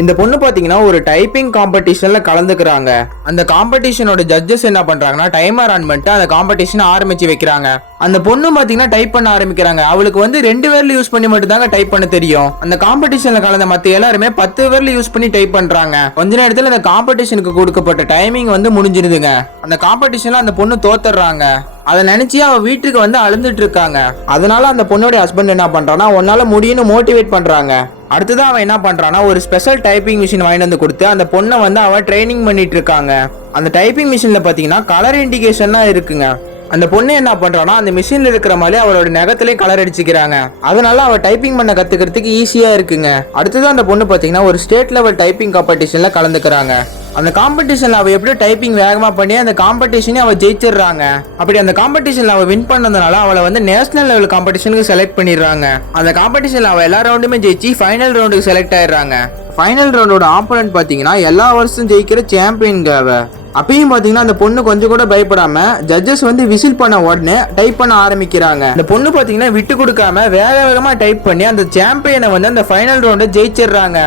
இந்த பொண்ணு பாத்தீங்கன்னா ஒரு டைப்பிங் காம்படிஷன்ல கலந்துக்கிறாங்க. அந்த காம்படிஷனோட ஜட்ஜஸ் என்ன பண்றாங்கன்னா டைமர் ஆன் பண்ணிட்டு அந்த காம்படிஷன் ஆரம்பிச்சு வைக்கிறாங்க. அந்த பொண்ணு பாத்தீங்கன்னா டைப் பண்ண ஆரம்பிக்கிறாங்க. அவளுக்கு வந்து 2 விரல் யூஸ் பண்ணி மட்டும் தாங்க டைப் பண்ண தெரியும். அந்த காம்படிஷன்ல கலந்த மத்த எல்லாருமே 10 விரல் யூஸ் பண்ணி டைப் பண்றாங்க. கொஞ்ச நேரத்துல அந்த காம்படிஷனுக்கு கொடுக்கப்பட்ட டைமிங் வந்து முடிஞ்சிருதுங்க. அந்த காம்படிஷன்ல அந்த பொண்ணு தோத்துறாங்க. அதை நினைச்சு அவ வீட்டுக்கு வந்து அழுந்துட்டு இருக்காங்க. அதனால அந்த பொண்ணோட ஹஸ்பண்ட் என்ன பண்றான்னா உன்னால முடியும்னு மோட்டிவேட் பண்றாங்க. அடுத்ததான் அவன் என்ன பண்றான்னா ஒரு ஸ்பெஷல் டைப்பிங் மிஷின் வாங்கிட்டு வந்து கொடுத்து அந்த பொண்ணை வந்து அவ ட்ரைனிங் பண்ணிட்டு இருக்காங்க. அந்த டைப்பிங் மிஷின்ல பாத்தீங்கன்னா கலர் இண்டிகேஷன்லாம் இருக்குங்க. அந்த பொண்ணு என்ன பண்றான்னா அந்த மிஷின்ல இருக்கிற மாதிரி அவளோட நகத்திலே கலர் அடிச்சுக்கிறாங்க. அதனால அவ டைப்பிங் பண்ண கத்துக்கிறதுக்கு ஈஸியா இருக்குங்க. அடுத்ததான் அந்த பொண்ணு பாத்தீங்கன்னா ஒரு ஸ்டேட் லெவல் டைப்பிங் காம்படிஷன்ல கலந்துக்கிறாங்க. அந்த காம்படிஷன்ல அவ எப்படியோ டைப்பிங் வேகமா பண்ணி அந்த காம்படிஷனே அவ ஜெயிச்சிடுறாங்க. அப்படி அந்த காம்படிஷன்ல அவ வின் பண்ணதுனால அவளை வந்து நேஷனல் லெவல் காம்படிஷனுக்கு செலக்ட் பண்ணிடுறாங்க. அந்த காம்படிஷன்ல அவ எல்லா ரவுண்டுமே ஜெயிச்சு ஃபைனல் ரவுண்டுக்கு செலக்ட் ஆயிடுறாங்க. ஃபைனல் ரவுண்டோட ஆப்போனன்ட் பாத்தீங்கன்னா எல்லா வருஷம் ஜெயிக்கிற சாம்பியன்ங்க அவ. அப்பயும் பாத்தீங்கன்னா அந்த பொண்ணு கொஞ்சம் கூட பயப்படாம ஜட்ஜஸ் வந்து விசில் பண்ண உடனே டைப் பண்ண ஆரம்பிக்கிறாங்க. அந்த பொண்ணு பாத்தீங்கன்னா விட்டு கொடுக்காம வேக வேகமா டைப் பண்ணி அந்த சாம்பியனை வந்து அந்த ஃபைனல் ரவுண்ட ஜெயிச்சிடுறாங்க.